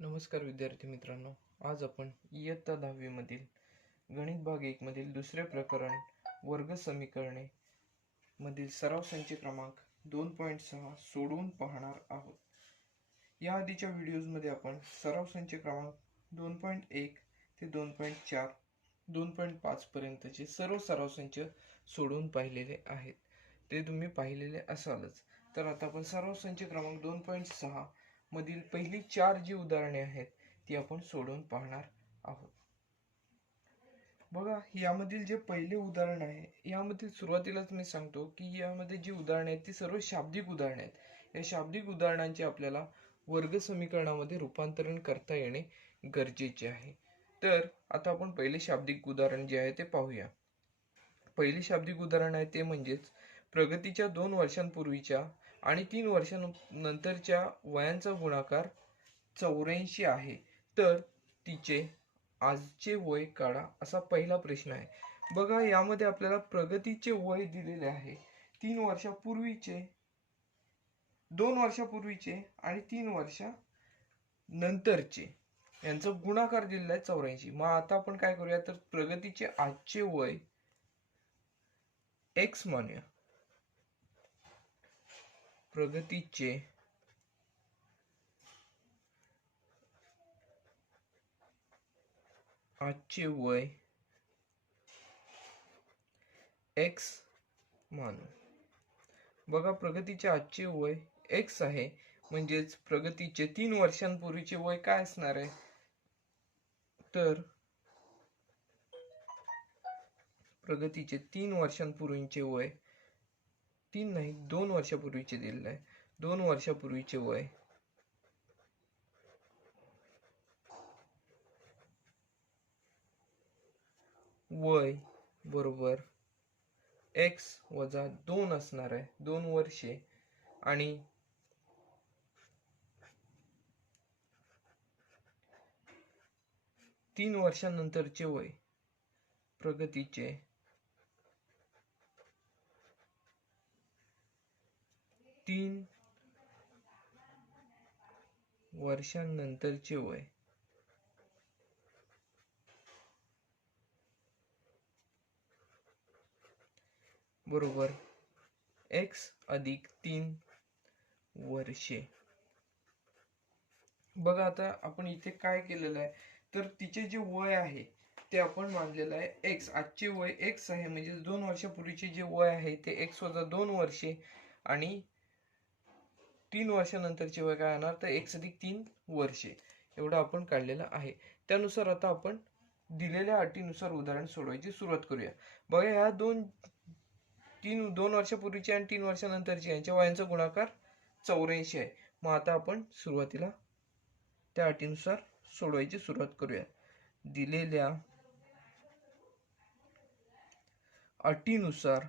नमस्कार विद्यार्थी मित्रांनो, आज आपण इयत्ता 10वी मधील गणित भाग 1 मधील दुसरे प्रकरण वर्ग समीकरणे मधील सराव संच क्रमांक 2.6 सोडवून पाहणार आहोत. या आधीच्या व्हिडिओजमध्ये आपण सराव संच क्रमांक 2.1 ते 2.4 2.5 पर्यंतचे सर्व सराव संच सोडवून पाहिलेले आहेत. ते तुम्ही पाहिलेले असालच. तर आता आपण सराव संच क्रमांक 2.6 मधील पहिली 4 जी उदाहरणे आहेत ती आपण सोडवून पाहणार आहोत. बघा, यामधील जे पहिले उदाहरण आहे, यामधील सुरुवातीलाच मी सांगतो की यामध्ये जी उदाहरणे आहेत ती सर्व शाब्दिक उदाहरणे आहेत. या शाब्दिक उदाहरणांचे आपल्याला वर्ग समीकरणामध्ये रूपांतरण करता येणे गरजेचे आहे. तर आता आपण पहिले शाब्दिक उदाहरण जे आहे ते पाहूया. पहिले शाब्दिक उदाहरण आहे ते म्हणजेच प्रगतीच्या 2 वर्षांपूर्वीच्या आणि 3 वर्षांनंतरच्या वयांचा गुणाकार 84 आहे, तर तिचे आजचे वय काढा, असा पहिला प्रश्न आहे. बघा, यामध्ये आपल्याला प्रगतीचे वय दिलेले आहे 3 वर्षापूर्वीचे, 2 वर्षापूर्वीचे आणि 3 वर्षानंतरचे यांचा गुणाकार दिलेला आहे 84. मग आता आपण काय करूया, तर प्रगतीचे आजचे वय x मानूया. प्रगतीचे आजचे वय x मानू. बघा, प्रगतीचे आजचे वय x आहे, म्हणजेच प्रगतीचे 3 वर्षांपूर्वीचे वय काय असणार आहे, तर प्रगतीचे 3 वर्षांपूर्वीचे वय 3 नाही 2 वर्षापूर्वीचे दिलेले आहे. 2 वर्षापूर्वीचे वय बरोबर x वजा 2 असणार आहे, 2 वर्षे. आणि 3 वर्षांनंतरचे वय प्रगतीचे 3 वर्षांनंतरचे वय बरोबर x अधिक 3 वर्षे. बघा, आता आपण इथे काय केलेलं आहे, तर तिचे जे वय आहे ते आपण मानलेलं आहे x. आजचे वय x आहे, म्हणजे 2 वर्षापूर्वीचे जे वय आहे ते x वजा 2 वर्षे आणि 3 वर्षानंतरचे वय काय येणार, तर x अधिक 3 वर्षे एवढं आपण काढलेलं आहे. त्यानुसार आता आपण दिलेल्या अटीनुसार उदाहरण सोडवायची सुरुवात करूया. बघा, ह्या 2 वर्षापूर्वीचे आणि 3 वर्षानंतरचे यांच्या वयांचा गुणाकार 84 आहे. मग आता आपण सुरुवातीला त्या अटीनुसार सोडवायची सुरुवात करूया. दिलेल्या अटीनुसार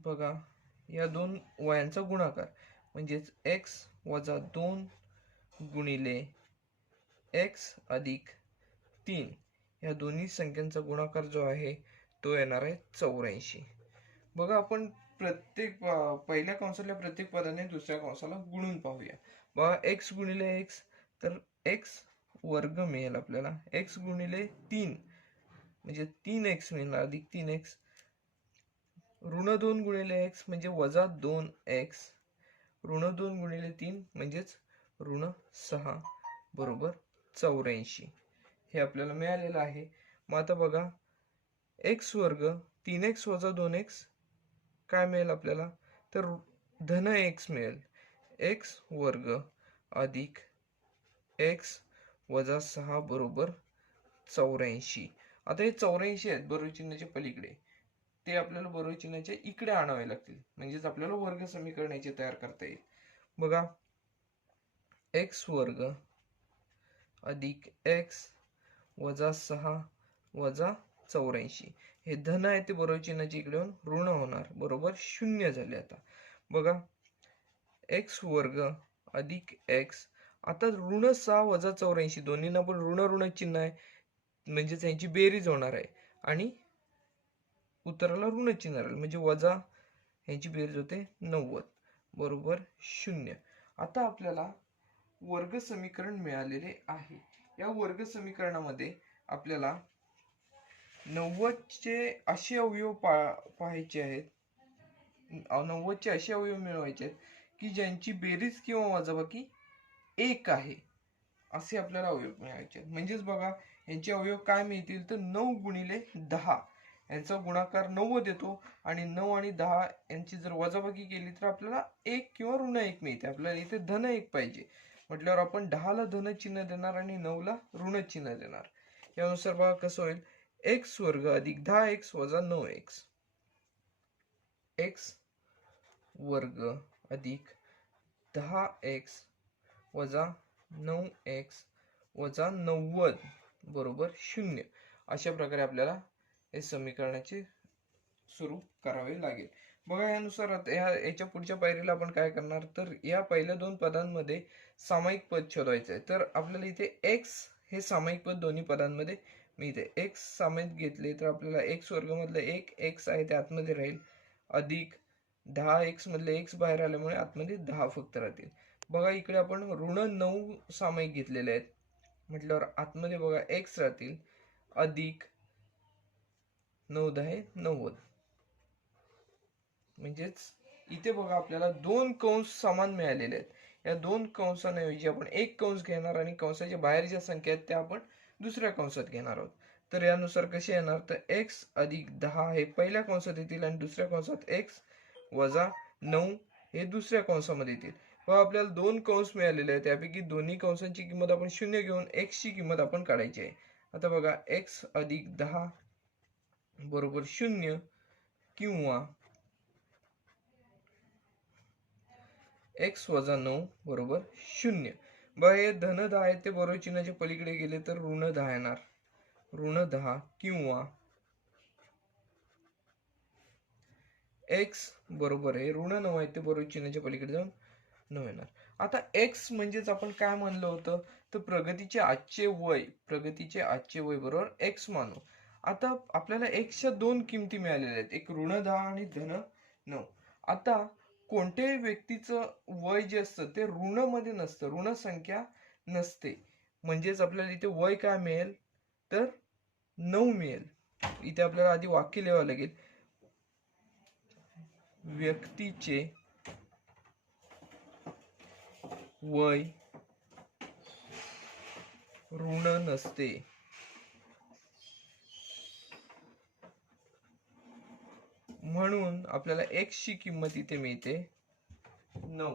बघा, या 2 वयांचा गुणाकार म्हणजेच x वजा 2 गुणिले x अधिक 3 या दोन्ही संख्यांचा गुणाकार जो आहे तो येणार आहे 84. बघा, आपण प्रत्येक पहिल्या कंसातल्या प्रत्येक पदाने दुसऱ्या कंसाला गुणून पाहूया. बघा, x गुणिले x, तर x वर्ग मिळेल आपल्याला. x गुणिले 3 म्हणजे 3x मिळणार, अधिक 3x. ऋण 2 गुणिले x म्हणजे वजा 2x. ऋण 2 गुणिले 3 म्हणजेच ऋण 6 बरोबर 84. हे आपल्याला मिळालेलं आहे. मग आता बघा, x वर्ग 3x वजा 2x काय मिळेल आपल्याला, तर धन x मिळेल. x वर्ग अधिक x वजा 6 बरोबर 84. आता हे 84 आहेत बरोबर चिन्हाच्या पलीकडे, ते आपल्याला बरोबर चिन्हाच्या इकडे आणावे लागतील, म्हणजेच आपल्याला वर्ग समीकरणाचे तयार करता येईल. बघा, x वर्ग अधिक x वजा 6 वजा 84, हे धन आहे ते बरोबर चिन्हाच्या इकडे येऊन ऋण होणार, बरोबर 0 झाले. आता बघा, x वर्ग अधिक x, आता ऋण 6 वजा 84 दोन्हींना पण ऋण ऋण चिन्ह आहे, म्हणजेच यांची बेरीज होणार आहे आणि उत्तराला ऋण चिन्ह राहील, म्हणजे वजा यांची बेरीज होते 90 बरोबर 0. आता आपल्याला वर्ग समीकरण मिळालेले आहे. या वर्ग समीकरणामध्ये आपल्याला 90चे असे अवयव पाहायचे आहेत, 90चे असे अवयव मिळवायचे आहेत की ज्यांची बेरीज किंवा वजाबाकी 1 आहे, असे आपल्याला अवयव मिळवायचे आहेत. म्हणजेच बघा यांचे अवयव काय मिळतील तर 9 गुणिले 10 यांचा गुणाकार 90 येतो आणि 9 आणि 10 यांची जर वजाबाकी केली तर आपल्याला 1 किंवा ऋण 1 मिळते. आपल्याला इथे धन 1 पाहिजे म्हटल्यावर आपण 10 ला धन चिन्ह देणार आणि 9 ला ऋण चिन्ह देणार. यानुसार बघा कसं होईल, एक्स वर्ग अधिक 10x वजा 9x, एक्स वर्ग अधिक 10x वजा 9x वजा 90 बरोबर 0. अशा प्रकारे आपल्याला हे समीकरणाचे स्वरूप करावे लागेल. बघा यानुसार याच्या पुढच्या पायरीला आपण काय करणार तर या पहिल्या दोन पदांमध्ये सामायिक पद शोधायचं आहे. तर आपल्याला इथे x हे सामायिक पद दोन्ही पदांमध्ये मिळते. x सामायिक घेतले तर आपल्याला x वर्ग मधले 1x आहे ते आतमध्ये राहील, अधिक 10x मधले x बाहेर आल्यामुळे आतमध्ये 10 फक्त राहतील. बघा इकडे आपण ऋण 9 सामायिक घेतलेले आहेत म्हटल्यावर आतमध्ये बघा x राहतील, अधिक 9 10 90. म्हणजेच इथे बघा आपल्याला दोन कंस समान मिळालेले आहेत. या दोन कंसांऐवजी आपण एक कंस घेणार आणि कंसाच्या बाहेर ज्या संख्या आहेत त्या आपण दुसऱ्या कंसात घेणार आहोत. तर यानुसार कसे येणार तर x अधिक 10 हे पहिल्या कंसात येतील आणि दुसऱ्या कंसात x वजा 9 हे दुसऱ्या कंसामध्ये येतील. आपल्याला दोन कंस मिळालेले आहेत, त्यापैकी दोन्ही कंसांची किंमत आपण 0 घेऊन x ची किंमत आपण काढायची आहे. आता बघा x अधिक 10 बरोबर 0 किंवा x वजा 9 बरोबर 0. बघा हे धन 10 आहे ते बरोबर चिन्हाच्या पलीकडे गेले तर ऋण 10 येणार, ऋण 10 किंवा x बरोबर आहे ऋण 9 आहे ते बरोबर चिन्हाच्या पलीकडे जाऊन 9 येणार. आता x म्हणजेच आपण काय म्हणलं होतं तर प्रगतीचे आजचे वय, प्रगतीचे आजचे वय बरोबर x मानू. आता आपल्याला x च्या दोन किमती मिळालेल्या आहेत, एक ऋण 10 आणि धन 9. आता कोणत्याही व्यक्तीचं वय जे असतं ते ऋण मध्ये नसतं, ऋण संख्या नसते. म्हणजेच आपल्याला इथे वय काय मिळेल तर 9 मिळेल. इथे आपल्याला आधी वाक्य लिहावं लागेल, व्यक्तीचे वय ऋण नसते. म्हणून आपल्याला x ची किंमत इथे मिळते 9.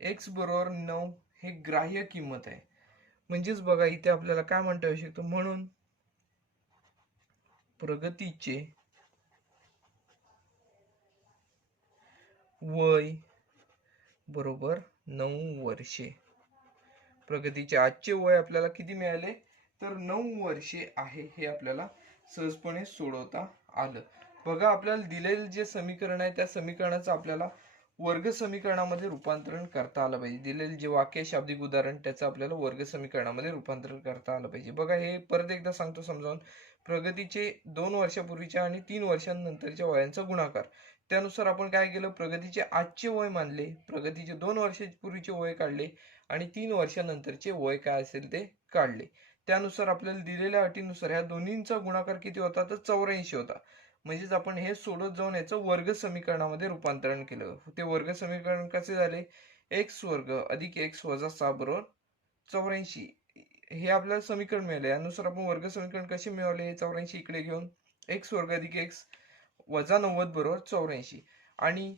x बरोबर 9 हे ग्राह्य किंमत आहे. म्हणजेच बघा इथे आपल्याला काय म्हणता येऊ शकतो, म्हणून प्रगतीचे वय बरोबर 9 वर्षे. प्रगतीचे आजचे वय आपल्याला किती मिळाले तर 9 वर्षे आहे. हे आपल्याला सहजपणे सोडवता आलं. बघा आपल्याला दिलेले जे समीकरण आहे त्या समीकरणाचं आपल्याला वर्ग समीकरणामध्ये रूपांतरण करता आलं पाहिजे. दिलेले जे वाक्य शाब्दिक उदाहरण त्याचं आपल्याला वर्ग समीकरणामध्ये रूपांतरण करता आलं पाहिजे. बघा हे परत एकदा सांगतो समजावून, प्रगतीचे 2 वर्षापूर्वीच्या आणि 3 वर्षांनंतरच्या वयांचा गुणाकार. त्यानुसार आपण काय केलं, प्रगतीचे आजचे वय मानले, प्रगतीचे 2 वर्षापूर्वीचे वय काढले आणि 3 वर्षानंतरचे वय काय असेल ते काढले. त्यानुसार आपल्याला दिलेल्या अटीनुसार ह्या दोन्हींचा गुणाकार किती होता तर 84 होता. म्हणजेच आपण हे सोडत जाऊन याचं वर्ग समीकरणामध्ये रूपांतरण केलं. ते वर्ग समीकरण कसे झाले, x वर्ग अधिक x वजा 6 बरोबर 84. हे आपल्याला समीकरण मिळाले. यानुसार आपण वर्ग समीकरण कसे मिळवले, 84 इकडे घेऊन x वर्ग अधिक x वजा 90 बरोबर 84. आणि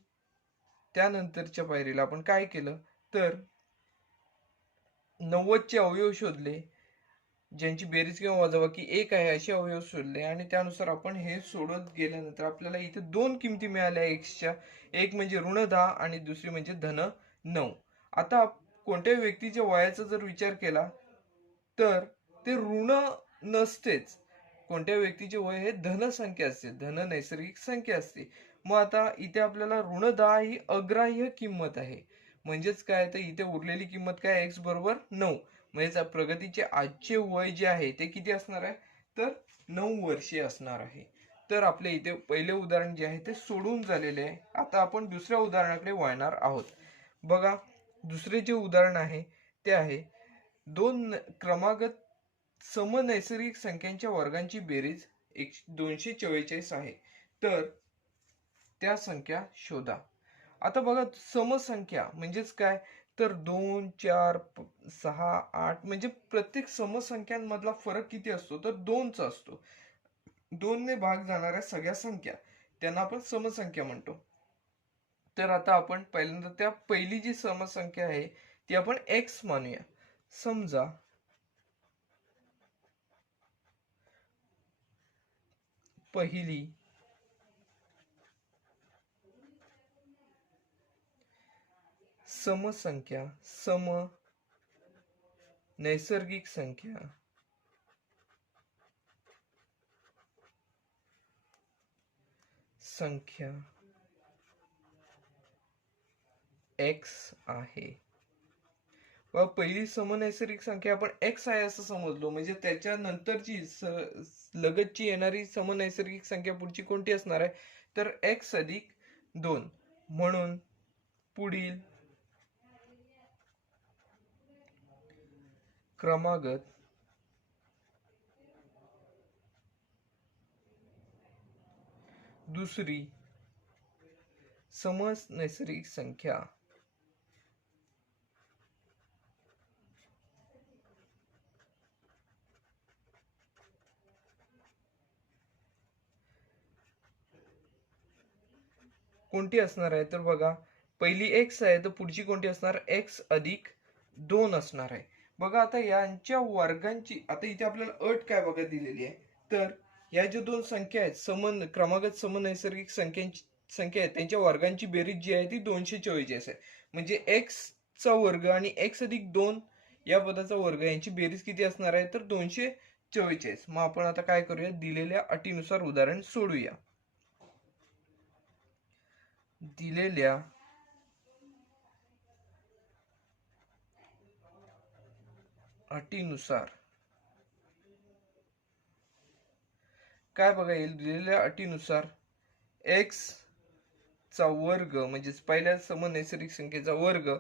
त्यानंतरच्या पायरीला आपण काय केलं तर 90 चे अवयव शोधले, ज्यांची बेरीज किंवा वजाबाकी 1 आहे असे अवयव शोधले आणि त्यानुसार आपण हे सोडत गेल्यानंतर आपल्याला इथे दोन किमती मिळाल्या x च्या, एक म्हणजे ऋण 10 आणि दुसरी म्हणजे धन 9. आता कोणत्याही व्यक्तीच्या वयाचा जर विचार केला तर ते ऋण नसतेच. कोणत्या व्यक्तीचे वय हे धन संख्या असते, धन नैसर्गिक संख्या असते. मग आता इथे आपल्याला ऋण 10 ही अग्राह्य किंमत आहे. म्हणजेच काय तर इथे उरलेली किंमत काय, x बरोबर 9. म्हणजे प्रगतीचे आजचे वय जे आहे ते किती असणार आहे तर 9 वर्षे असणार आहे. तर आपल्या इथे पहिले उदाहरण जे आहे ते सोडून झालेले आहे. आता आपण दुसऱ्या उदाहरणाकडे वळणार आहोत. बघा, दुसरे जे उदाहरण आहे ते आहे दोन क्रमागत समनैसर्गिक संख्यांच्या वर्गांची बेरीज 244 आहे, तर त्या संख्या शोधा. आता बघा, समसंख्या म्हणजेच काय, तर 2 4 6 8 म्हणजे प्रत्येक समसंख्यांमधला फरक किती असतो, तर 2 चा असतो. 2 ने भाग जाणाऱ्या सगळ्या संख्या त्यांना आपण समसंख्या म्हणतो. तर आता आपण पहिल्यांदा त्या पहिली जी समसंख्या आहे ती आपण x मानूया. समजा पहिली समसंख्या नैसर्गिक संख्या x आहे. व पहिली समनैसर्गिक संख्या आपण x आहे असं समजलो, म्हणजे त्याच्यानंतरची लगतची येणारी समनैसर्गिक संख्या पुढची कोणती असणार आहे, तर x अधिक 2. म्हणून पुढील क्रमागत दुसरी समनैसर्गिक संख्या कोणती असणार आहे, तर बघा, पहिली x आहे तर पुढची कोणती असणार, x अधिक 2 असणार आहे. बघा, आता यांच्या वर्गांची आता इथे आपल्याला अट काय बघा दिलेली आहे, तर या ज्या दोन संख्या आहेत क्रमागत समनैसर्गिक संख्या आहेत त्यांच्या वर्गांची बेरीज जी आहे ती 244 आहे. म्हणजे x चा वर्ग आणि x अधिक 2 या पदाचा वर्ग यांची बेरीज किती असणार आहे, तर 244. मग आपण आता काय करूया, दिलेल्या अटीनुसार उदाहरण सोडूया. दिलेल्या अटीनुसार काय बघा येईल, दिलेल्या अटीनुसार x चा वर्ग म्हणजेच पहिल्या समनैसर्गिक संख्येचा वर्ग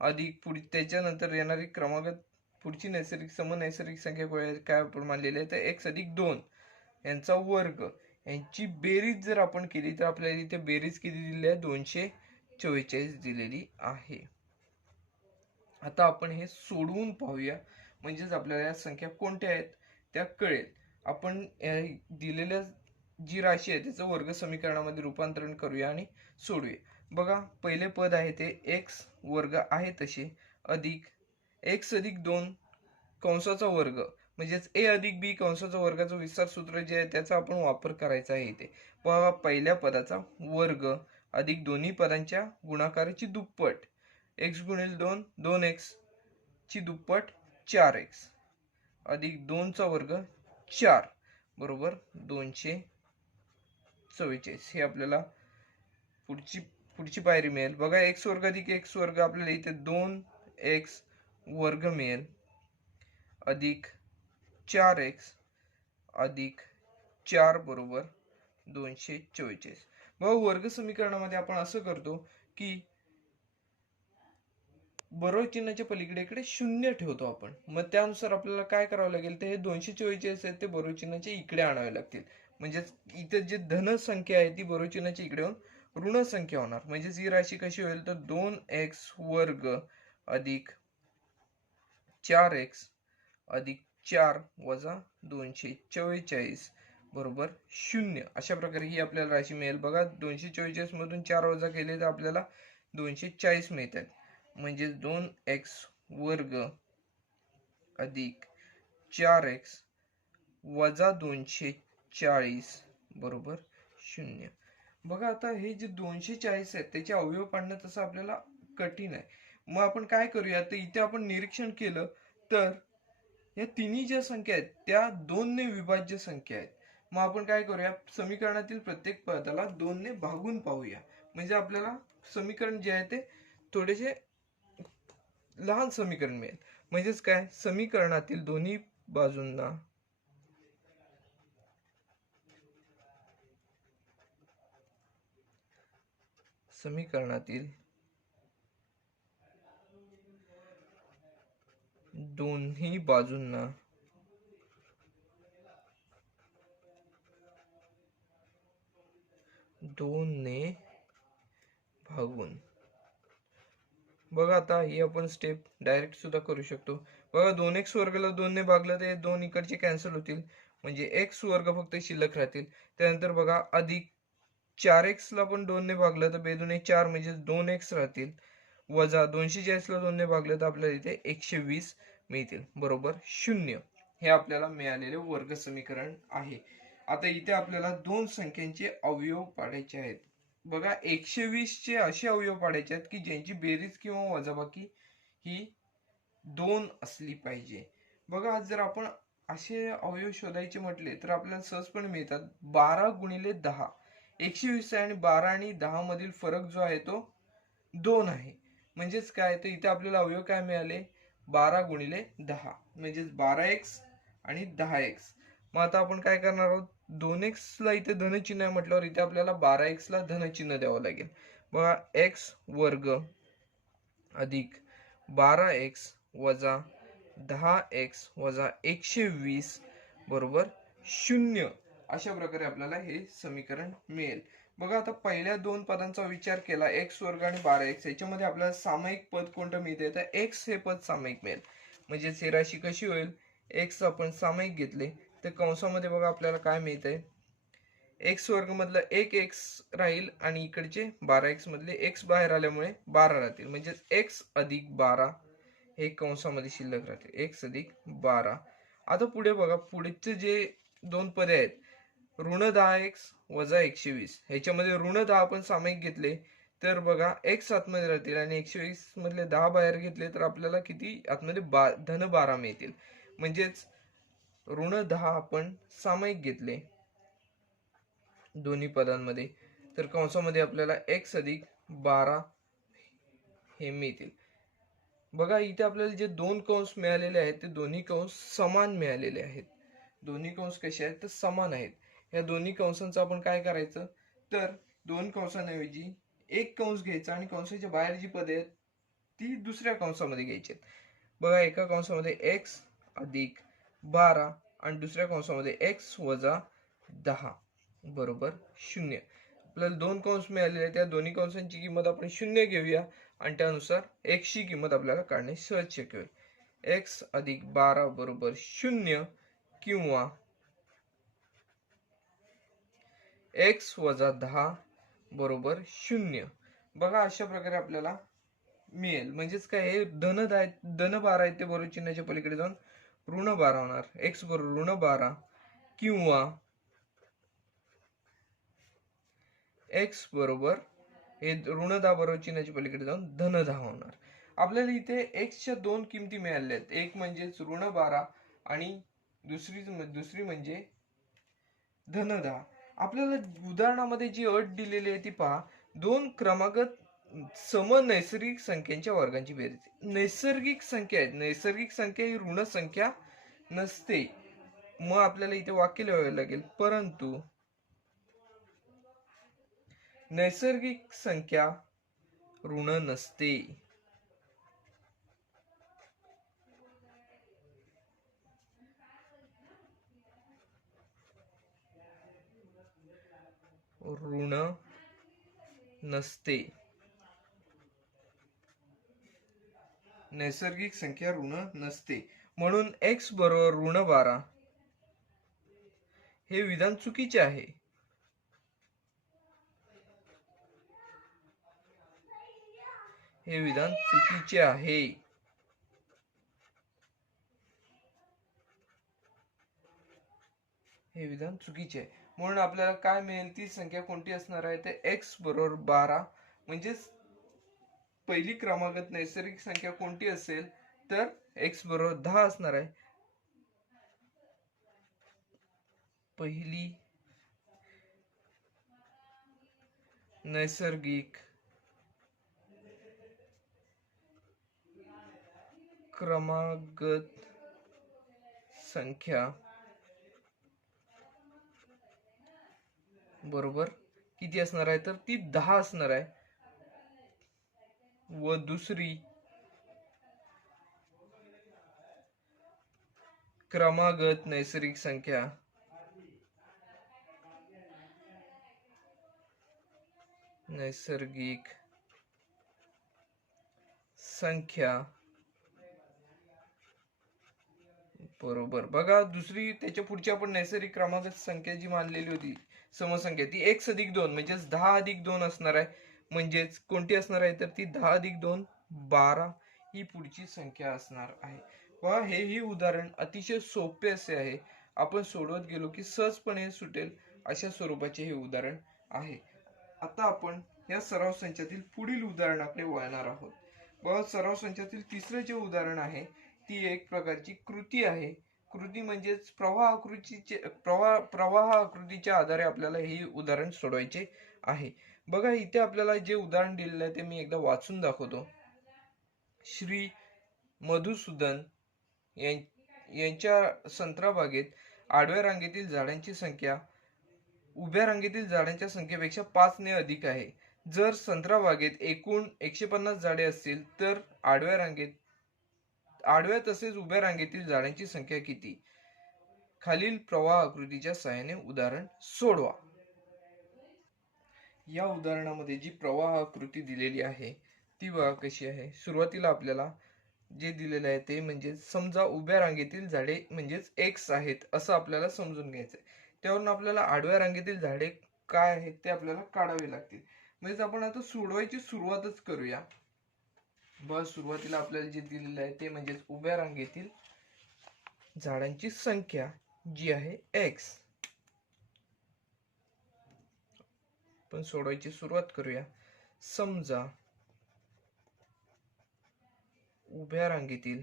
अधिक त्याच्यानंतर येणारी क्रमागत पुढची समनैसर्गिक संख्या काय आपण मानलेली आहे, तर x अधिक 2 यांचा वर्ग यांची बेरीज जर आपण केली तर आपल्याला इथे बेरीज किती दिलेली आहे, 244 दिलेली आहे. आता आपण हे सोडवून पाहूया, म्हणजेच आपल्याला या संख्या कोणत्या आहेत त्या कळेल. आपण दिलेल्या जी राशी आहे त्याचं वर्ग समीकरणामध्ये रूपांतरण करूया आणि सोडूया. बघा, पहिले पद आहे ते x वर्ग आहे तसे अधिक x अधिक 2 कंसाचा वर्ग म्हणजेच a अधिक b कंसाचा वर्गाचं विस्तार सूत्र जे आहे त्याचा आपण वापर करायचा आहे इथे. बघा, पहिल्या पदाचा वर्ग अधिक दोन्ही पदांच्या गुणाकाराची दुप्पट x गुणिले 2 2x ची दुप्पट 4x अधिक 2 चा वर्ग 4 बरोबर 244. हे आपल्याला पुढची पायरी मिळेल. बघा, x वर्ग अधिक x वर्ग आपल्याला इथे 2x वर्ग मिळेल अधिक 4x अधिक 4 बरोबर 244. बघा, वर्ग समीकरणामध्ये आपण असं करतो की बरोबर चिन्हाच्या पलीकडे इकडे शून्य ठेवतो आपण. मग त्यानुसार आपल्याला काय करावं लागेल, तर हे 244 आहेत ते बरोबर चिन्हाच्या इकडे आणावे लागतील. म्हणजेच इथे जे धन संख्या आहे ती बरोबर चिन्हाच्या इकडे होऊन ऋण संख्या होणार. म्हणजेच ही राशी कशी होईल, तर 2x वर्ग अधिक 4x अधिक 4 वजा 244 बरोबर 0. अशा प्रकारे ही आपल्याला राशी मिळेल. बघा, 244 मधून 4 वजा केले तर आपल्याला 240 मिळतात. म्हणजे 2x वर्ग अधिक 4x वजा 240 बरोबर 0. बघा, आता हे जे 240 आहेत त्याचे अवयव काढणं तसं आपल्याला कठीण आहे. मग आपण काय करूया, तर इथे आपण निरीक्षण केलं तर या तिन्ही ज्या संख्या आहेत त्या 2 ने विभाज्य संख्या आहेत. मग आपण काय करूया, समीकरणातील प्रत्येक पदाला 2 ने भागून पाहूया. म्हणजे आपल्याला समीकरण जे आहे ते थोडेसे लहान समीकरण मिळेल. म्हणजेच काय, समीकरणातील दोन्ही बाजूंना समीकरणातील दोन्ही बाजूंना दोन ने भागून. बघा आता ही आपण स्टेप डायरेक्ट सुद्धा करू शकतो. बघा 2x वर्गला 2 ने भागलं तर दोन इकडचे कॅन्सल होतील, म्हणजे x वर्ग फक्त शिल्लक राहतील. त्यानंतर बघा अधिक 4x ला पण 2 ने भागलं तर बेदुने 4 म्हणजे 2x राहतील, वजा 240 ला 2 ने भागलं तर आपल्याला इथे 120 मिळतील, बरोबर 0. हे आपल्याला मिळालेले वर्ग समीकरण आहे. आता इथे आपल्याला दोन संख्यांचे अवयव पाडायचे आहेत. बघा 120 चे असे अवयव पाडायचे आहेत की ज्यांची बेरीज किंवा वजाबाकी ही 2 असली पाहिजे. बघा आज जर आपण असे अवयव शोधायचे म्हटले तर आपल्याला सहजपणे मिळतात 12 गुणिले 10. 120 आणि 12 आणि 10 मधील फरक जो आहे तो 2 आहे. म्हणजेच काय, तर इथे आपल्याला अवयव काय मिळाले, 12 गुणिले 10 म्हणजेच 12x आणि 10x. मग आता आपण काय करणार आहोत, 2x ला इथे धन चिन्ह आहे म्हटल्यावर इथे आपल्याला 12x ला धन चिन्ह द्यावं लागेल. बघा x वर्ग अधिक 12x वजा 10x वजा 120 बरोबर 0. अशा प्रकारे आपल्याला हे समीकरण मिळेल. बघा आता पहिल्या दोन पदांचा विचार केला, x वर्ग आणि 12x, याच्यामध्ये आपल्याला सामायिक पद कोणतं मिळते, तर x हे पद सामायिक मिळेल. म्हणजे ही राशी कशी होईल, x आपण सामायिक घेतले तर कंसामध्ये बघा आपल्याला काय मिळतंय, एक्स वर्ग मधलं एक एक्स राहील आणि इकडचे 12x मधले x बाहेर आल्यामुळे 12 राहतील, म्हणजे x अधिक 12 हे कंसामध्ये शिल्लक राहतील, x अधिक 12. आता पुढे बघा, पुढचे जे दोन पदे आहेत ऋण 10x वजा 120, ह्याच्यामध्ये ऋण 10 आपण सामायिक घेतले तर बघा x आतमध्ये राहतील आणि 120 मधले 10 बाहेर घेतले तर आपल्याला किती आतमध्ये धन 12 मिळतील. म्हणजेच ऋण 10 आपण सामायिक घेतले दोन्ही पदांमध्ये तर कंसामध्ये आपल्याला x अधिक 12 हे मिळतील. बघा इथे आपल्याला जे दोन कंस मिळालेले आहेत ते दोन्ही कंस समान मिळालेले आहेत. दोन्ही कंस कसे आहेत तर समान आहेत. या दोन्ही कंसांचं आपण काय करायचं, तर दोन कंसांऐवजी एक कंस घ्यायचा आणि कंसाच्या बाहेर जी पदे आहेत ती दुसऱ्या कंसामध्ये घ्यायची. बघा एका कंसामध्ये x अधिक 12 आणि दुसऱ्या कंसामध्ये x वजा 10 बरोबर 0. आपल्याला दोन कंस मिळालेले आहेत, त्या दोन्ही कंसांची किंमत आपण 0 घेऊया आणि त्यानुसार x ची किंमत आपल्याला काढणे सहज शक्य होईल. x अधिक 12 बरोबर 0 किंवा x वजा 10 बरोबर 0. बघा अशा प्रकारे आपल्याला मिळेल. म्हणजेच काय, हे धन 12 आहे ते बरोबर चिन्हाच्या पलीकडे जाऊन ऋण 12 होणार, x बरोबर ऋण 12 किंवा x बरोबर हे ऋण 10 बरोबर चिन्हाच्या पलीकडे जाऊन धन 10 होणार. आपल्याला इथे x च्या दोन किमती मिळाल्या आहेत, एक म्हणजे ऋण 12 आणि दुसरी म्हणजे धन 10. आपल्याला उदाहरणामध्ये जी अट दिलेली आहे ती पहा, दोन क्रमागत सम नैसर्गिक संख्यांच्या वर्गांची बेरीज. नैसर्गिक संख्या आहेत, नैसर्गिक संख्या ही ऋण संख्या नसते, मग आपल्याला इथे वाक्य लिहावे लागेल, परंतु नैसर्गिक संख्या ऋण नसते. ऋण नसते, नैसर्गिक संख्या ऋण नसते. म्हणून x बरोबर ऋण 12 हे विधान चुकीचे आहे. हे विधान चुकीचे आहे. हे विधान चुकीचे आहे. म्हणून आपल्याला काय मिळेल, ती संख्या कोणती असणार आहे, ते x बरोबर 12. म्हणजेच पहिली क्रमागत नैसर्गिक संख्या कोणती असेल तर x बरोबर 10 असणार आहे. पहिली नैसर्गिक क्रमागत संख्या बरोबर किती असणार आहे, तर ती 10 असणार आहे. व दुसरी क्रमागत नैसर्गिक संख्या बरोबर. बघा दुसरी त्याच्या पुढची आपण नैसर्गिक क्रमागत संख्या जी मानलेली होती समसंख्या ती x+2 म्हणजेच 10+2 असणार आहे. म्हणजेच कोणती असणार आहे तर ती 10+2 12 ही पुढची संख्या असणार आहे. पहा हेही उदाहरण अतिशय सोपे असे आहे. आपण सोडवत गेलो की सहजपणे सुटेल अशा स्वरूपाचे हे उदाहरण आहे. आता आपण या सराव संचातील पुढील उदाहरणाकडे वळणार आहोत. बघा सराव संचातील तिसरे जे उदाहरण आहे ती एक प्रकारची कृती आहे. कृती म्हणजेच प्रवाह आकृतीच्या आधारे आपल्याला हे उदाहरण सोडवायचे आहे. बघा इथे आपल्याला जे उदाहरण दिलेलं आहे ते मी एकदा वाचून दाखवतो. श्री मधुसूदन यांच्या संत्रा बागेत आडव्या रांगेतील झाडांची संख्या उभ्या रांगेतील झाडांच्या संख्येपेक्षा 5 ने अधिक आहे. जर संत्रा बागेत एकूण 150 झाडे असतील तर आडव्या तसेच उभ्या रांगेतील झाडांची संख्या किती? खालील प्रवाह आकृतीच्या सहाय्याने उदाहरण सोडवा. या उदाहरणामध्ये जी प्रवाह आकृती दिलेली आहे ती बघा कशी आहे. सुरुवातीला आपल्याला जे दिलेलं आहे ते म्हणजे समजा उभ्या रांगेतील झाडे म्हणजेच x आहेत असं आपल्याला समजून घ्यायचंय. त्यावरून आपल्याला आडव्या रांगेतील झाडे काय आहेत ते आपल्याला काढावे लागतील. म्हणजे आपण आता सोडवायची सुरुवातच करूया. बस सुरुवातीला आपल्याला जे दिलेलं आहे ते म्हणजे उभ्या रांगेतील झाडांची संख्या जी आहे x. पण सोडवायची सुरुवात करूया. समजा उभ्या रांगेतील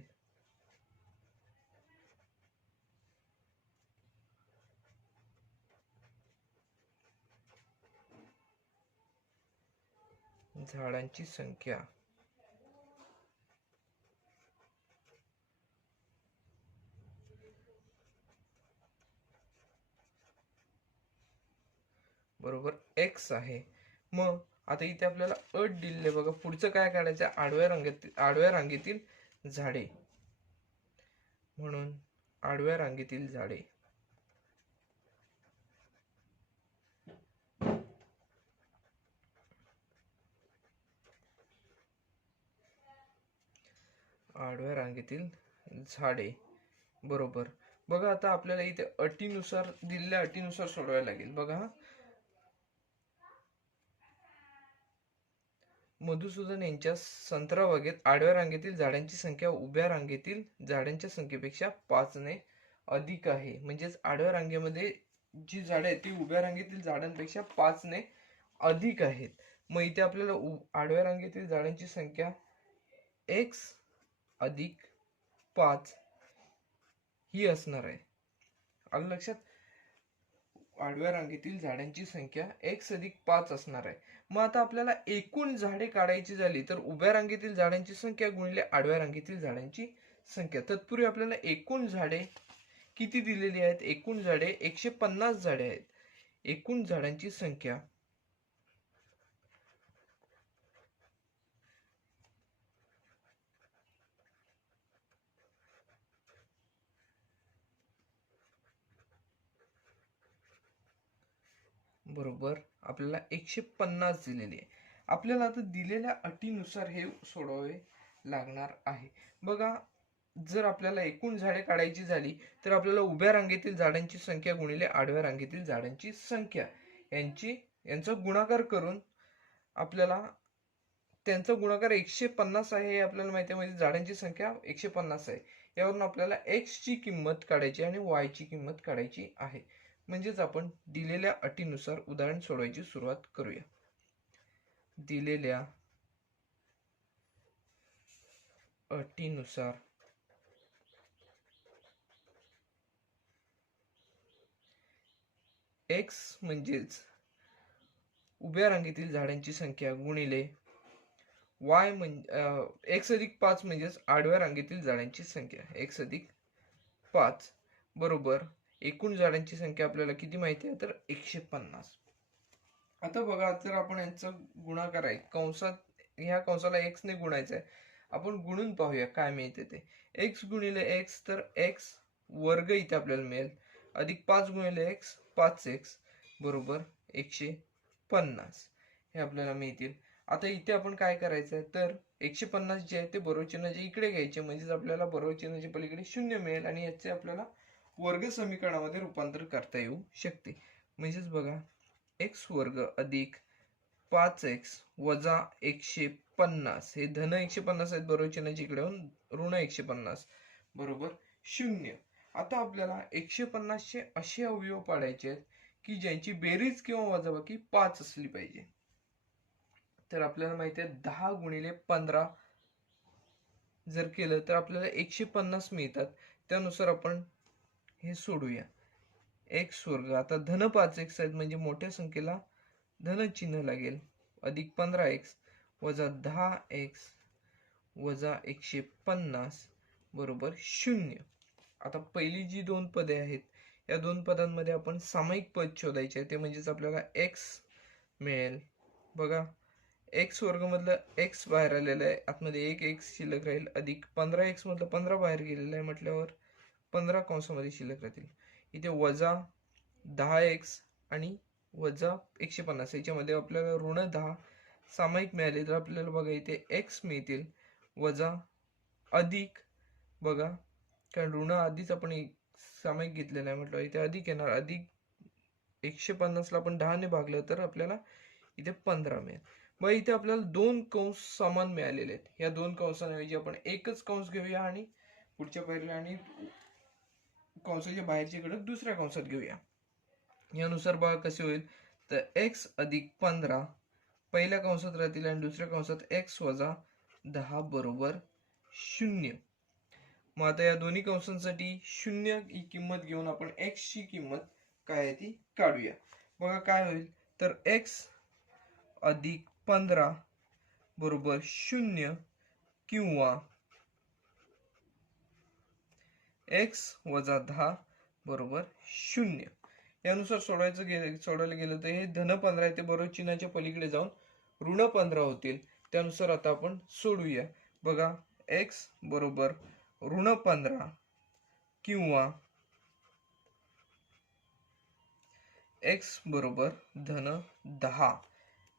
झाडांची संख्या बरोबर x आहे. मग आता इथे आपल्याला अट दिलेली बघा. पुढचं काय काढायचं? आडव्या रांगेतील झाडे. म्हणून आडव्या रांगेतील झाडे आडव्या रांगेतील झाडे बरोबर. बघा आता आपल्याला इथे अटीनुसार दिलेल्या अटीनुसार सोडवायला लागेल. बघा मधुसूदन यांच्या संत्रा बागेत आडव्या रांगेतील झाडांची संख्या उभ्या रांगेतील झाडांच्या संख्येपेक्षा 5 ने अधिक आहे. म्हणजेच आडव्या रांगेमध्ये जी झाडे आहेत ती उभ्या रांगेतील झाडांपेक्षा 5 ने अधिक आहेत. मग इथे आपल्याला आडव्या रांगेतील झाडांची संख्या x अधिक 5 ही असणार आहे. आलं लक्षात? आडव्या रांगेतील झाडांची संख्या x अधिक 5 असणार आहे. मग आता आपल्याला एकूण झाडे काढायची झाली तर उभ्या रांगेतील झाडांची संख्या गुणिले आडव्या रांगेतील झाडांची संख्या. तत्पूर्वी आपल्याला एकूण झाडे किती दिलेली आहेत? एकूण झाडे 150 झाडे आहेत. एकूण झाडांची संख्या बरोबर आपल्याला 150 दिलेली आहे. आपल्याला आता दिलेल्या अटीनुसार हे सोडवावे लागणार आहे. बघा जर आपल्याला एकूण झाडे काढायची झाली तर आपल्याला उभ्या रांगेतील झाडांची संख्या गुणिले आडव्या रांगेतील झाडांची संख्या यांचा गुणाकार करून आपल्याला त्यांचा गुणाकार 150 आहे हे आपल्याला माहिती आहे. म्हणजे झाडांची संख्या 150 आहे. यावरून आपल्याला x ची किंमत काढायची आणि y ची किंमत काढायची आहे. म्हणजेच आपण दिलेल्या अटीनुसार उदाहरण सोडवायची सुरुवात करूया. दिलेल्या अटीनुसार x म्हणजेच उभ्या रांगेतील झाडांची संख्या गुणिले y म्हणजे x अधिक 5 म्हणजेच आडव्या रांगेतील झाडांची संख्या x अधिक 5 बरोबर एकूण झाडांची संख्या आपल्याला किती माहिती आहे तर 150. आता बघा जर आपण यांचा गुणाकार आहे कंसात ह्या कंसाला x ने गुणायचं आहे. आपण गुणून पाहूया काय मिळते ते. x गुणिले x तर x वर्ग इथे आपल्याला मिळेल, अधिक 5 गुणिले x 5x बरोबर 150 हे आपल्याला मिळतील. आता इथे आपण काय करायचं आहे तर 150 जे आहे ते बरोबर चिन्हाच्या इकडे घ्यायचे, म्हणजेच आपल्याला बरोबर चिन्हाच्या पलीकडे 0 मिळेल आणि याचे आपल्याला वर्ग समीकरणामध्ये रूपांतर करता येऊ शकते. म्हणजेच बघा x वर्ग अधिक 5x वजा 150 हे धन 150 आहेत, बरोबर चिन्हाच्या इकडे होऊन ऋण 150 बरोबर 0. आता आपल्याला 150 चे असे अवयव पाडायचे आहेत की ज्यांची बेरीज किंवा वजाबाकी 5 असली पाहिजे. तर आपल्याला माहिती आहे 10 गुणिले 15 जर केलं तर आपल्याला 150 मिळतात. त्यानुसार आपण हे सोडूया. x वर्ग आता धन 5x आहेत म्हणजे मोठ्या संख्येला धन चिन्ह लागेल, अधिक 15x वजा 10x वजा 150 बरोबर 0. आता पहिली जी दोन पदे आहेत या दोन पदांमध्ये आपण सामायिक पद शोधायचे आहे, ते म्हणजेच आपल्याला x मिळेल. बघा x वर्ग मधलं x बाहेर आलेलं आहे, आतमध्ये एक x शिल्लक राहील, अधिक 15x मधलं 15 बाहेर गेलेलं आहे म्हटल्यावर 15 कंसामध्ये शिल्लक राहतील. इथे वजा 10x आणि वजा 150 याच्यामध्ये आपल्याला ऋण 10 सामायिक मिळाले तर आपल्याला बघा इथे x मिळतील, वजा अधिक बघा कारण ऋण आधीच आपण सामायिक घेतलेलं आहे म्हटलं इथे अधिक येणार, अधिक 150 ला आपण 10 ने भागलं तर आपल्याला इथे 15 मिळेल. मग इथे आपल्याला दोन कंस समान मिळालेले आहेत. या दोन कंसांऐवजी आपण एकच कंस घेऊया आणि पुढच्या पायरीला आणि कंसाच्या बाहेरच्या कडे दुसऱ्या कंसात घेऊया. यानुसार बघा कसे होईल तर x अधिक 15 पहिल्या कंसात राहतील आणि दुसऱ्या कंसात x वजा 10 बरोबर 0. मग आता या दोन्ही कंसांसाठी 0 ही किंमत घेऊन आपण x ची किंमत काय आहे ती काढूया. बघा काय होईल तर x अधिक 15 बरोबर 0 किंवा x वजा 10 बरोबर 0. यानुसार सोडवायला गेलं तर हे धन 15 आहे ते बरोबर चिन्हाच्या पलीकडे जाऊन ऋण 15 होतील. त्यानुसार आता आपण सोडूया. बघा x बरोबर ऋण 15 किंवा x बरोबर धन 10.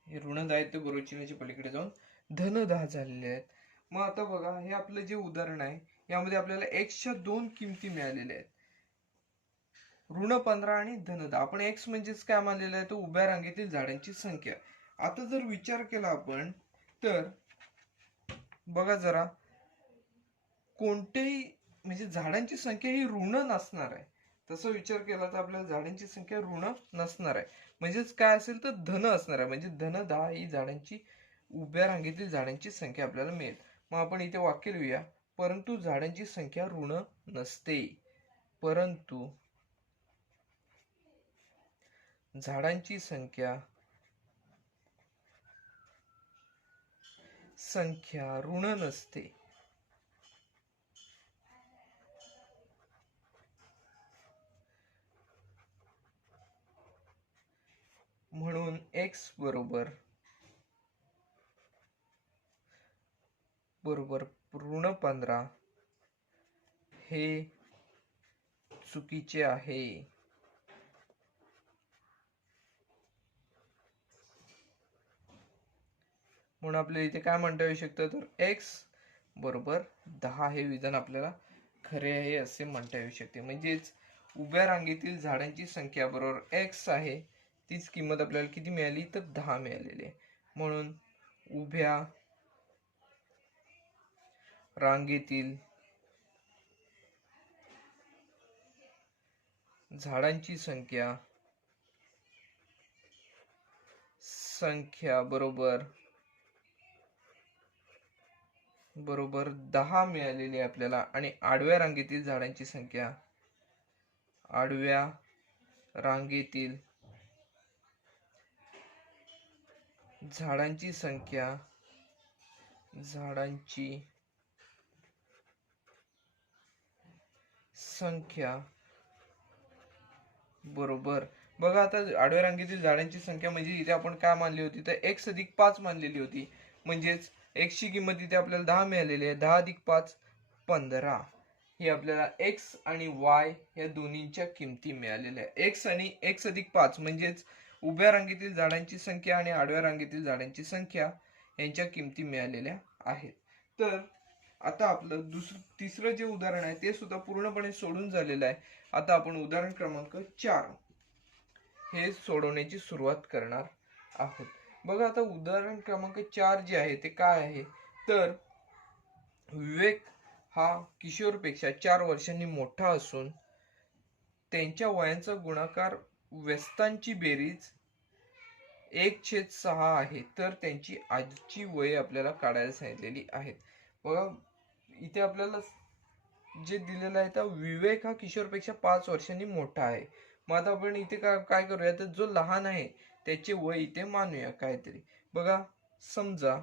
हे ऋण 10 आहेत ते बरोबर चिन्हाच्या पलीकडे जाऊन धन 10 झालेले आहेत. मग आता बघा हे आपलं जे उदाहरण आहे यामध्ये आपल्याला x च्या दोन किमती मिळालेल्या आहेत, ऋण 15 आणि धन 10. आपण x म्हणजेच काय मानलेलं आहे तो उभ्या रांगेतील झाडांची संख्या. आता जर विचार केला आपण तर बघा जरा कोणतेही म्हणजे झाडांची संख्या ही ऋण नसणार आहे. तसं विचार केला तर आपल्याला झाडांची संख्या ऋण नसणार आहे, म्हणजेच काय असेल तर धन असणार आहे, म्हणजे धन 10 ही झाडांची उभ्या रांगेतील झाडांची संख्या आपल्याला मिळेल. मग आपण इथे वाक्य लिहूया, परंतु झाडांची संख्या ऋण नसते. परंतु झाडांची संख्या ऋण नसते. म्हणून x बरोबर ऋण 15 हे चुकीचे आहे. म्हणून आपल्याला इथे काय म्हणता येऊ शकतं तर x बरोबर 10 हे विधान आपल्याला खरे आहे असे म्हणता येऊ शकते. म्हणजेच उभ्या रांगेतील झाडांची संख्या बरोबर x आहे, तीच किंमत आपल्याला किती मिळाली तर 10 मिळालेली आहे. म्हणून उभ्या रांगेतील झाडांची संख्या बरोबर 10 मिळालेली आहे आपल्याला. आणि आडव्या रांगेतील झाडांची संख्या बरोबर बघा आता आडव्या रांगेतील झाडांची संख्या म्हणजे इथे आपण काय मानली होती तर x अधिक 5 मानलेली होती. म्हणजेच x ची किंमत इथे आपल्याला 10 मिळालेली आहे. 10 अधिक 5 15 हे आपल्याला x आणि y या दोन्हींच्या किमती मिळालेल्या आहे. x आणि x अधिक 5 म्हणजेच उभ्या रांगेतील झाडांची संख्या आणि आडव्या रांगेतील झाडांची संख्या यांच्या किमती मिळालेल्या आहेत. तर आता आपलं तिसरं जे उदाहरण आहे ते सुद्धा पूर्णपणे सोडून झालेलं आहे. आता आपण उदाहरण क्रमांक 4 हे सोडवण्याची सुरुवात करणार आहोत. बघा आता उदाहरण क्रमांक 4 जे आहे ते काय आहे, तर विवेक हा किशोरपेक्षा 4 वर्षांनी मोठा असून त्यांच्या वयांचा गुणाकार व्यस्तांची बेरीज 1/6 आहे. तर त्यांची आजची वय आपल्याला काढायला सांगितलेली आहेत. बघा इथे आपल्याला जे दिलेलं आहे तर विवेक हा किशोरपेक्षा 5 वर्षांनी मोठा आहे. मग आता आपण इथे काय करूया, तर जो लहान आहे त्याचे वय इथे मानूया काहीतरी. बघा समजा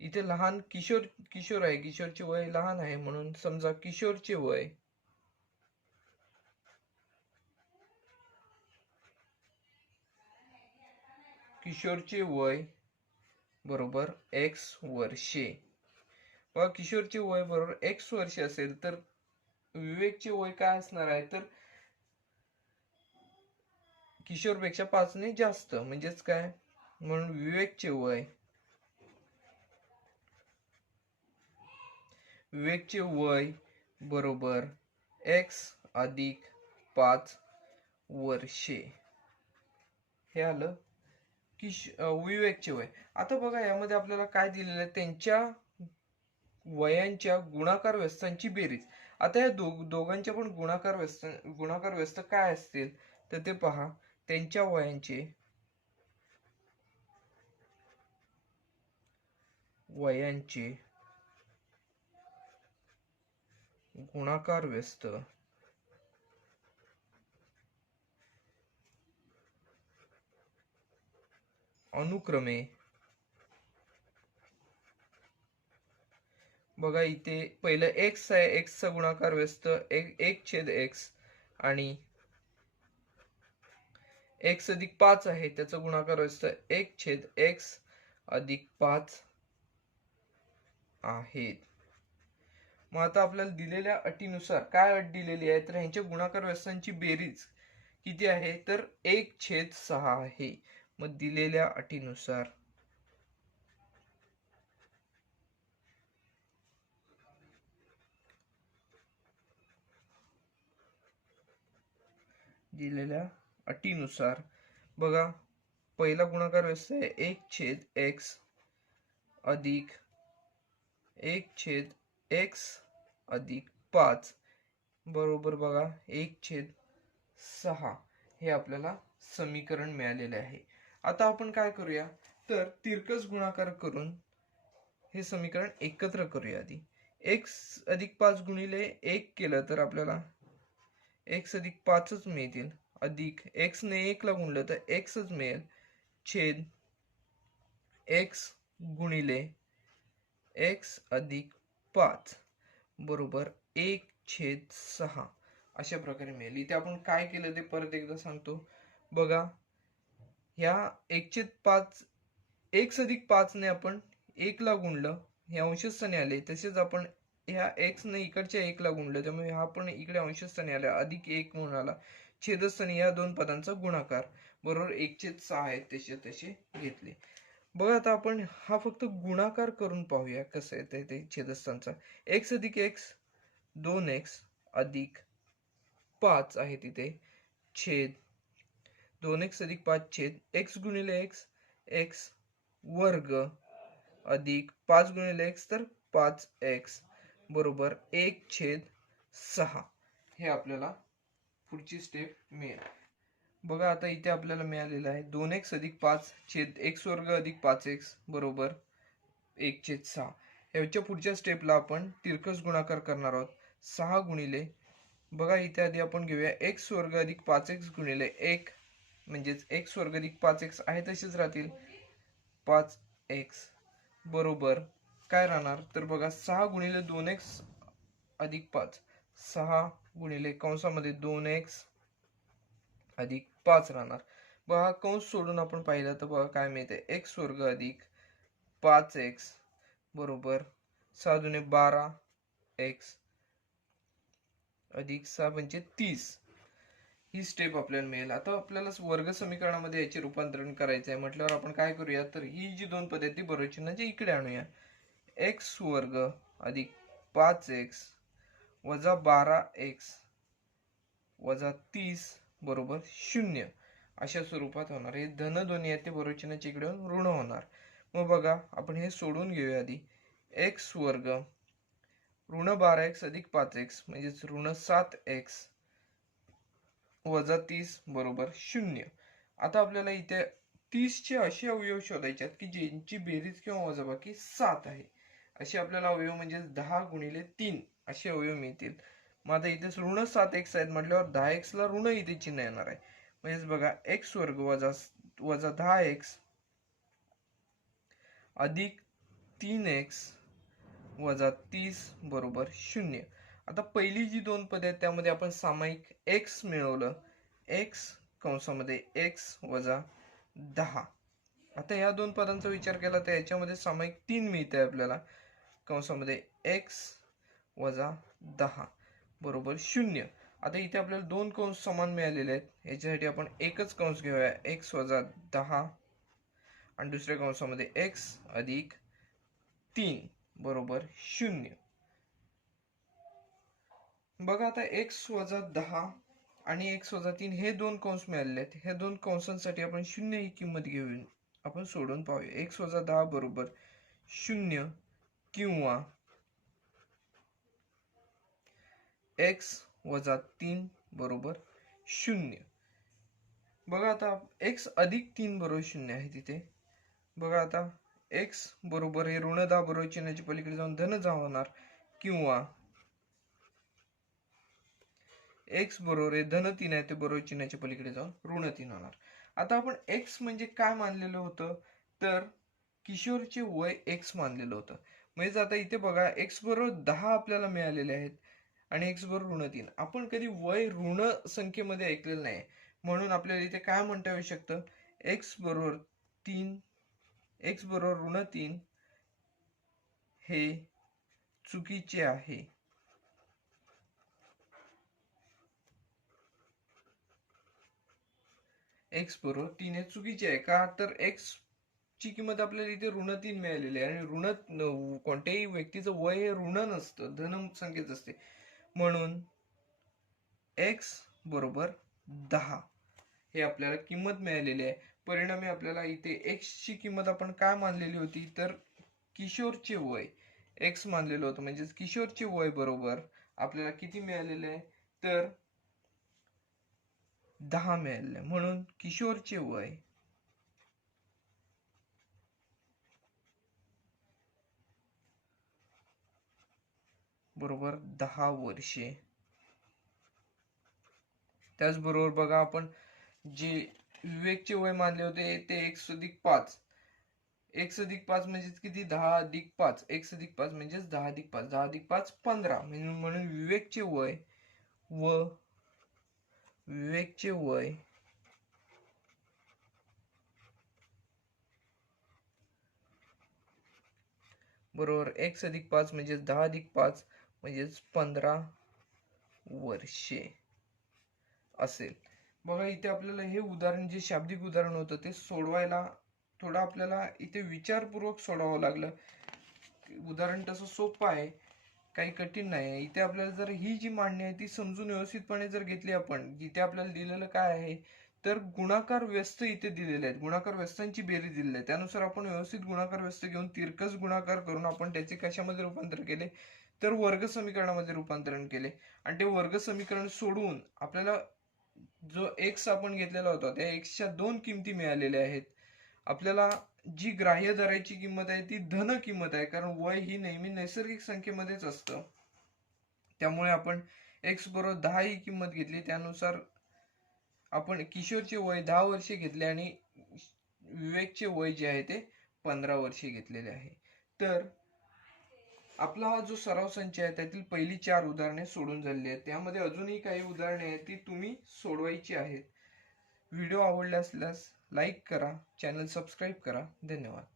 इथे लहान किशोर आहे, किशोरचे वय लहान आहे म्हणून समजा किशोरचे वय बरोबर x वर्षे. बघा किशोरचे वय बरोबर x वर्षे असेल तर विवेकचे वय काय असणार आहे, तर किशोरपेक्षा 5 ने जास्त, म्हणजेच काय, म्हणून विवेकचे वय बरोबर x अधिक 5 वर्षे हे आलं विवेकचे वय. आता बघा यामध्ये आपल्याला काय दिलेलं आहे, त्यांच्या वयांच्या गुणाकार व्यस्तांची बेरीज. आता या दोघांच्या पण गुणाकार व्यस्त काय असतील, तर ते पहा, त्यांच्या वयांचे गुणाकार व्यस्त अनुक्रमे, बघा इथे पहिलं x आहे, x चा गुणाकार व्यस्त 1/x आणि x अधिक 5 आहे त्याचा गुणाकार व्यस्त 1/x अधिक 5 आहेत. मग आता आपल्याला दिलेल्या अटीनुसार काय अट दिलेली आहे, तर ह्यांच्या गुणाकार व्यस्तांची बेरीज किती आहे, तर 1/6 आहे. मग दिलेल्या अटीनुसार बघा पहिला गुणाकार व्यस्त आहे 1/x अधिक 1/x अधिक 5 बरोबर बघा 1/6 हे आपल्याला समीकरण मिळालेले आहे. आता आपण काय करूया, तर तिरकस गुणाकार करून हे समीकरण एकत्र करूया. आधी x अधिक 5 गुणिले 1 केलं तर आपल्याला x अधिक 5च मिळतील, अधिक x ने 1 ला गुणलं तर xच मिळेल, छेद x गुणिले x अधिक 5 बरोबर 1/6 अशा प्रकारे मिळेल. इथे आपण काय केलं ते परत एकदा सांगतो. बघा ह्या 1/5 x अधिक 5 ने आपण 1 ला गुणलं, हे अंशस्थानी आले. तसेच आपण ह्या x ने इकडच्या 1 ला गुणलं, त्यामुळे हा पण इकडे अंशस्थानी आला, अधिक 1 म्हणून आला. छेदस्थानी या दोन पदांचा गुणाकार बरोबर 1/6 आहे तसे घेतले. बघा आता आपण हा फक्त गुणाकार करून पाहूया कसं येते ते छेदस्थानचा. x अधिक x 2x अधिक 5 आहे तिथे, छेद 2x अधिक 5 छेद x गुणिले x वर्ग अधिक 5 गुणिले x तर 5x बरोबर 1/6 हे आपल्याला पुढची स्टेप मिळेल. बघा आता इथे आपल्याला मिळालेलं आहे 2x अधिक 5 छेद x वर्ग अधिक 5x बरोबर 1/6. याच्या पुढच्या स्टेपला आपण तिरकस गुणाकार करणार आहोत. 6 गुणिले, बघा इथे आधी आपण घेऊया x वर्ग अधिक 5x गुणिले 1 म्हणजेच x वर्ग अधिक 5x आहे तसेच राहतील, 5x बरोबर काय राहणार, तर बघा 6 गुणिले 2x अधिक 5, 6 गुणिले कंसामध्ये 2x अधिक 5 राहणार. बघा कंस सोडून आपण पाहिलं तर बघा काय मिळते, एक्स वर्ग अधिक 5x बरोबर 6 दुने 12 x अधिक 6 पंचे 30 ही स्टेप आपल्याला मिळेल. आता आपल्याला वर्ग समीकरणामध्ये याचे रूपांतरण करायचं आहे म्हटल्यावर आपण काय करूया, तर ही जी दोन पदे ती बरोबर चिन्हाच्या इकडे आणूया. एक्स वर्ग अधिक 5x वजा 12x वजा 30 बरोबर 0 अशा स्वरूपात होणार. हे धन दोन्ही आहेत ते बरोबर चिन्हाच्या इकडे ऋण होणार. मग बघा आपण हे सोडून घेऊया आधी. एक्स वर्ग ऋण 12x अधिक 5x म्हणजेच ऋण 7x वजा 30 बरोबर 0. आता आपल्याला इथे 30 चे असे अवयव शोधायचे आहेत की ज्यांची बेरीज किंवा वजाबाकी 7 आहे. असे आपल्याला अवयव म्हणजे 10 गुणिले 3 असे अवयव मिळतील. मग आता इथे ऋण 7x आहेत म्हटल्यावर 10x ला ऋण इथे चिन्ह येणार आहे. म्हणजेच बघा एक्स वर्ग वजा 10x अधिक 3x वजा 30 बरोबर 0. आता पहिली जी दोन पदे आहेत त्यामध्ये आपण सामायिक x मिळवलं, x कंसामध्ये x वजा 10. आता या दोन पदांचा विचार केला तर याच्यामध्ये सामायिक 3 मिळते आपल्याला, कंसामध्ये x वजा 10 बरोबर 0. आता इथे आपल्याला दोन कंस समान मिळालेले आहेत, याच्यासाठी आपण एकच कंस घेऊया, x वजा 10 आणि दुसऱ्या कंसामध्ये x अधिक 3 बरोबर 0. बघा आता x वजा 10 आणि x वजा 3 हे दोन कंस मिळालेले आहेत. ह्या दोन कंसांसाठी आपण 0 ही किंमत घेऊन आपण सोडून पाहूया. x वजा 10 बरोबर 0 किंवा x वजा 3 बरोबर 0. बघा आता x अधिक 3 बरोबर 0 आहे तिथे. बघा आता x बरोबर हे ऋण 10 बरोबर चिन्हाच्या पलीकडे जाऊन धन 10 होणार, किंवा x बरोबर हे धन 3 आहे ते बरोबर चिन्हाच्या पलीकडे जाऊन ऋण 3 होणार. आता आपण x म्हणजे काय मानलेलं होतं, तर किशोरचे वय x मानलेलं होतं. म्हणजे आता इथे बघा x बरोबर 10 आपल्याला मिळालेले आहेत आणि x बरोबर ऋण 3. आपण कधी वय ऋण संख्येमध्ये ऐकलेलं नाही, म्हणून आपल्याला इथे काय म्हणता येऊ शकतं, x बरोबर 3 x बरोबर ऋण 3 हे चुकीचे आहे. x बरोबर 3 हे चुकीचे आहे का, तर x ची किंमत आपल्याला इथे ऋण 3 मिळालेली आहे आणि ऋण कोणत्याही व्यक्तीचं वय हे ऋण नसतं, धन संख्येच असते. म्हणून x बरोबर 10 हे आपल्याला किंमत मिळालेली आहे. परिणामी आपल्याला इथे x ची किंमत आपण काय मानलेली होती, तर किशोरचे वय x मानलेलं होतं. म्हणजेच किशोरचे वय बरोबर आपल्याला किती मिळालेले आहे, तर 10 मिळाले. म्हणून किशोरचे वय बरोबर 10 वर्षे. त्याचबरोबर बघा आपण जे विवेकचे वय मानले होते ते x अधिक 5. x अधिक 5 म्हणजेच किती, 10 अधिक 5. x अधिक 5 म्हणजेच 10 अधिक 5. 10 अधिक 5 15. म्हणून विवेकचे वय बरोबर x अधिक 5 म्हणजेच 10 अधिक 5 म्हणजेच 15 वर्षे असेल. बघा इथे आपल्याला हे उदाहरण जे शाब्दिक उदाहरण होतं ते सोडवायला थोडं आपल्याला इथे विचारपूर्वक सोडवावं लागलं. उदाहरण तसं सोपं आहे, काही कठीण नाही. इथे आपल्याला जर ही जी मांडणी आहे ती समजून व्यवस्थितपणे जर घेतली आपण, इथे आपल्याला दिलेलं काय आहे, तर गुणाकार व्यस्त इथे दिलेले आहेत, गुणाकार व्यस्तांची बेरीज दिलेली आहे. त्यानुसार आपण व्यवस्थित गुणाकार व्यस्त घेऊन तिरकस गुणाकार करून आपण त्याचे कशामध्ये रूपांतर केले, तर वर्ग समीकरणामध्ये रूपांतरण केले. आणि ते वर्ग समीकरण सोडून आपल्याला जो x आपण घेतलेला होता त्या x च्या दोन किमती मिळालेल्या आहेत. आपल्याला जी ग्राह्य धरायची किंमत आहे ती धन किंमत आहे, कारण वय ही नेहमी नैसर्गिक संख्येमध्येच असतं. त्यामुळे आपण x बरोबर 10 ही किंमत घेतली. त्यानुसार आपण किशोरचे वय 10 वर्षे घेतले आणि विवेकचे वय जे आहे ते 15 वर्षे घेतलेले आहे. तर आपला हा जो सराव संच आहे त्यातील पहिली 4 उदाहरणे सोडून झालेली आहेत. त्यामध्ये अजूनही काही उदाहरणे आहेत ती तुम्ही सोडवायची आहेत. व्हिडिओ आवडला असल्यास लाईक करा, चॅनल सबस्क्राईब करा. धन्यवाद.